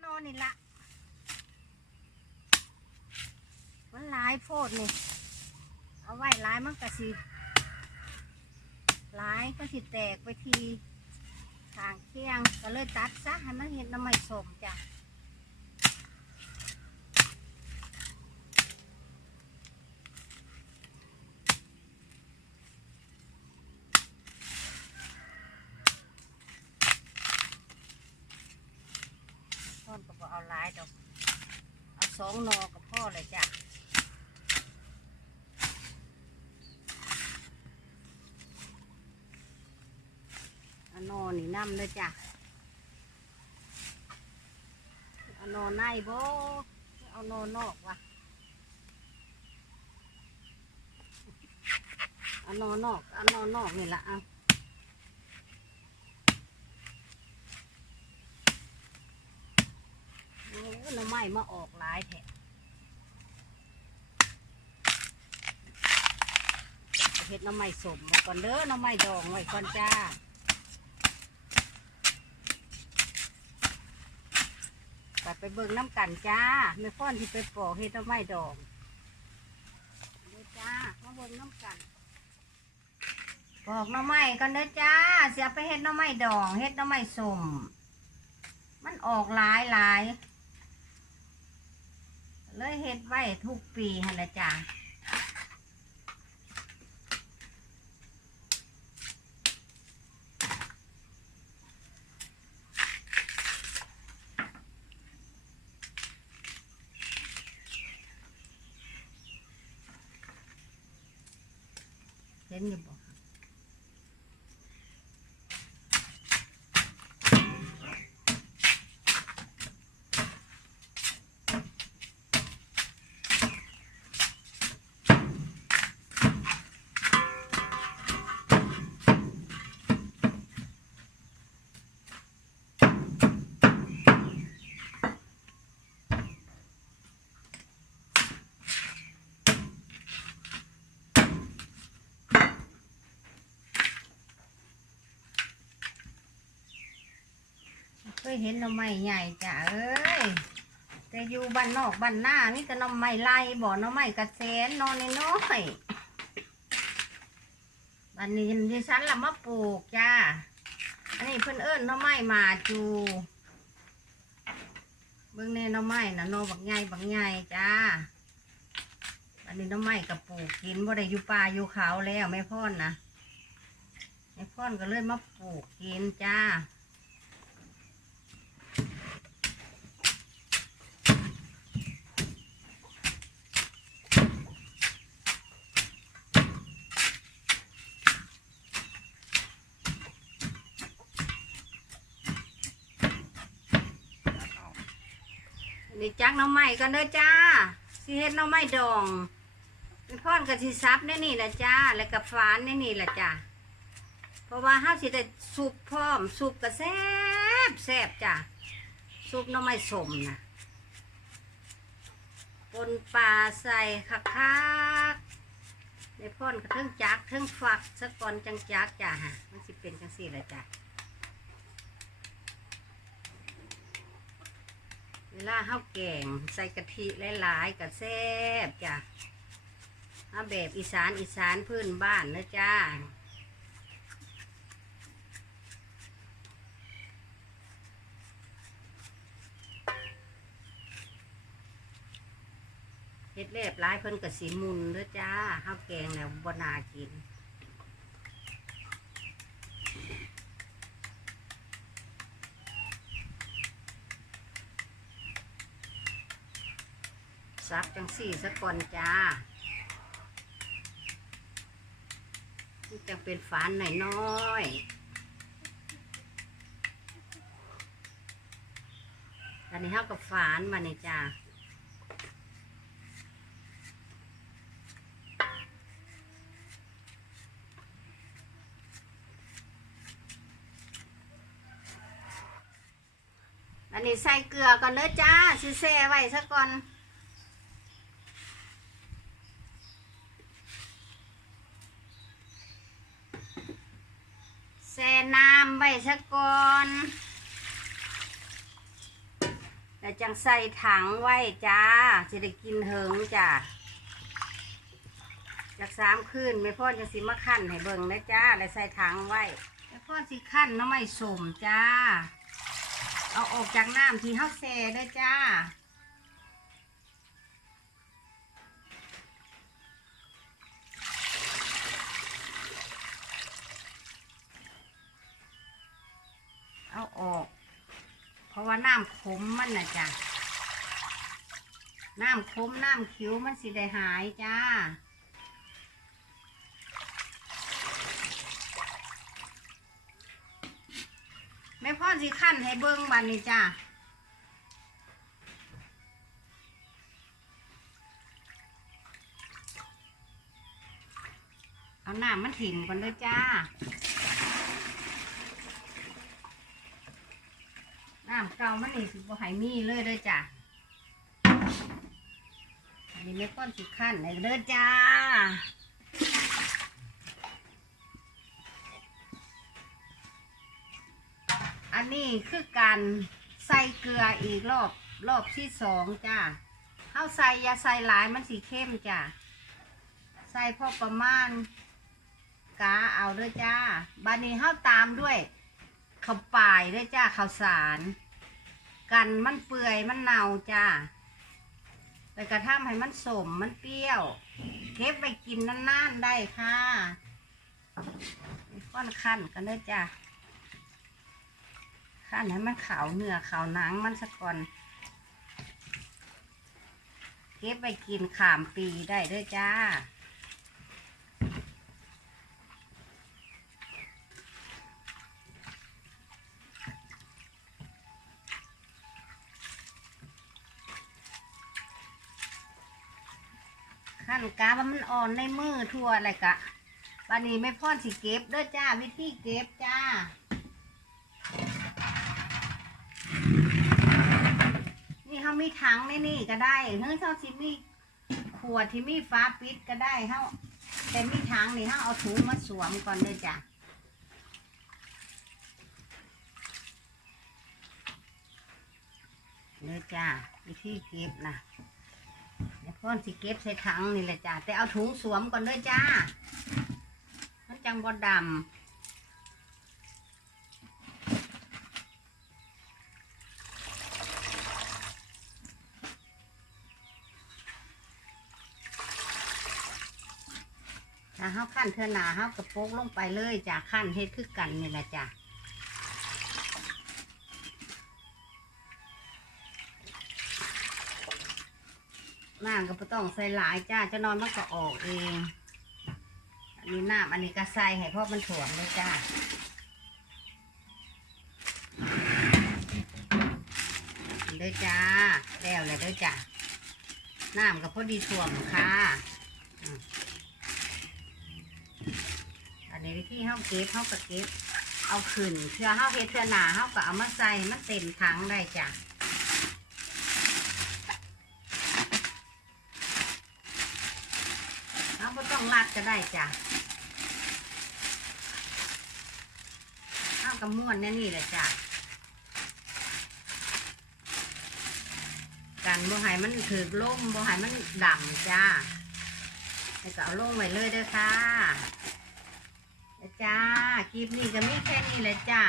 โนนี่ละมันหลายโพดนี่ เอาไว้หลายมันก็สิหลายก็สิแตกไปทีทางเคียงก็เลยตัดซะให้มันเห็นน้ำไม่สมจ้ะ พ่อนก็บอเอายดอก เอาสองนอกับพ่อเลยจ้ะเอานอนี่น้ำเลยจ้ะเอานอในบ่เอานอนอกวะเอานอนอกเอานอนอกนี่ละเอา โอ้ยหน่อไม้มาออกหลายแท้เห็ดหน้ำไม้สมไว้ก่อนเด้อหน้ำไม้ดองไว้ก่อนจ้าไปไปเบิ่งน้ำกันจ้าไม่ฟ้อนที่ไปปอกเฮ็ดหน้ำไม้ดองเด้อจ้ามาเบิ่งน้ำกันปอกหน้ำไม้กันเด้อจ้า เสียไปเฮ็ดหน้ำไม้ดองเฮ็ดหน้ำไม้สมมันออกหลายหลาย เลยเฮ็ดไว้ทุกปีหั่นละจ้าเห็นอยู่บ่ เห็นหน่อไม้ใหญ่จ้ะเอ้ยแต่อยู่บ้านนอกบ้านหน้านี่ก็หน่อไม้ไล่บ่หน่อไม้กระเซนนอนน้อยบ้านนี้ดิฉันละมาปลูกจ้า อันนี้เพิ่อนเอิ้นหน่อไม้มาจูเบิ่งในหน่อไม้นะนอบักใหญ่บักใหญ่จ้าอันนี้น่อไม้กับปลูกกินบ่ได้อยู่ป่าอยู่เขาแล้วแม่พ่อนนะแม่พ่อนก็เลยมาปลูกกินจ้า นี่จักน้ำไม้กันเด้อจ้าสิเฮ็ดน้ำไม้ดองเป็นพ่อนกับสิซับในนี่แหละจ้า แล้วกับฟานในนี่แหละจ้า เพราะว่าห้าสิได้สุปพร้อมสุปก็แซบแซบจ้าสุปน้ำไม้สมนะปนปลาใส่คักคักในพ่อนก็เทิงจักเทิงฝักสะกอนจังจักจ้าฮะมันสิเป็นจังสี่ละจ้า เวลาข้าวแกงใส่กะทิหลายๆกับแซ่บจ้ะเอาแบบอีสานอีสานพื้นบ้านนะจ้าเฮ็ดเล็บร้ายเพิ่นกับสีมุนเด้อจ้าข้าวแกงแล้วบนากิน ซับจังสี่สักก่อนจ้านี่จะเป็นฝานหน่อยน้อยตอนนี้เท่ากับฝานมาเนี่ยจ้าอันนี้ใส่เกลือก่อนเด้อจ้าซิเซ่ไว้ซะก่อน น้ำไว้ซะก่อนแล้วจังใส่ถังไว้จ้าจะได้กินเหิงจ้าจากสามคืนแม่พ่อจะสิมาขั้นให้เบิ่งนะจ้าแล้วใส่ถังไว้แม่พ่อสิขั้นน้ำไม่สมจ้า เอาออกจากน้ำที่เฮาแซ่เด้จ้า ว่าน้ำขมมันนะจ้ะน้ำขมน้ำคิ้วมันสิได้หายจ้าแม่พ่อสิขั้นให้เบิ้งบันนี้จ้าเอาน้ำมันถิ่มก่อนเลยจ้า น้ำเก่ามันนี่สิบ่ให้มีเลยเด้อจ้ะอันนี้ไม่ก้อนสิขั้นเลยเด้อจ้าอันนี้คือการใส่เกลืออีกรอบรอบที่สองจ้าเข้าใส่อยาใส่หลายมันสีเข้มจ้าใส่พอประมาณกาเอาเด้อจ้าบานี้เข้าตามด้วยข้าวป่ายด้วยจ้าข้าวสาร กันมันเปื่อยมันเน่าจ้าไปกระทำให้มันสมมันเปรี้ยว เก็บไปกินนานๆได้ค่ะก้อนขั้นกันเลยจ้าขั้นให้มันขาวเนื้อขาวหนังมันสะก่อน เก็บไปกินขามปีได้ด้วยจ้า ขั้นกาว่ามันอ่อนในมือทั่วอะไรกะวันนี้ไม่พ่อนสิเก็บเด้อจ้า วิธีเก็บจ้านี่เขามีถังในนี่ก็ได้เฮ้ยเขาสิมีขวดที่มีฟ้าปิดก็ได้เขาแต่มีถังนี่เขาเอาถุงมาสวมก่อนเลยจ้ะเลยจ้าวิธีเก็บนะ เดี๋ยวพ่อนสิเก็บใส่ถังนี่แหละจ้าแต่เอาถุงสวมก่อนด้วยจ้า มันจังบดดำถ้าเฮาขั้นเทอหนาเฮากระโปกลงไปเลยจ้าขั้นเฮ็ดคือกันนี่แหละจ้า น้ำก็บ่ต้องใส่หลายจ้าจะนอนมันก็ออกเอง อันนี้น้ำอันนี้ก็ใส่ให้พราะมันถ่วมเลยจ้าเลยจ้าแล้วเลยเด้อจ้าน้ำก็พอดีถ่วมค่ะอันนี้ที่เฮาเก็บเฮาก็เก็บเอาขึ้นเพื่อเฮาเฮ็ดเพื่อหนาเฮาก็เอามาใส่มันเต็มถังได้จ้า เอาไม่ต้องรัด ก็ได้จ้ะเอากระม้วนแน่นี่แหละจ้ะกันบ่ให้มันถือล่มบ่ให้มันดำจ้าแล้วก็เอาลงไว้เลยเด้อค่ะจ้าคลิปนี้ก็มีแค่นี้แหละจ้า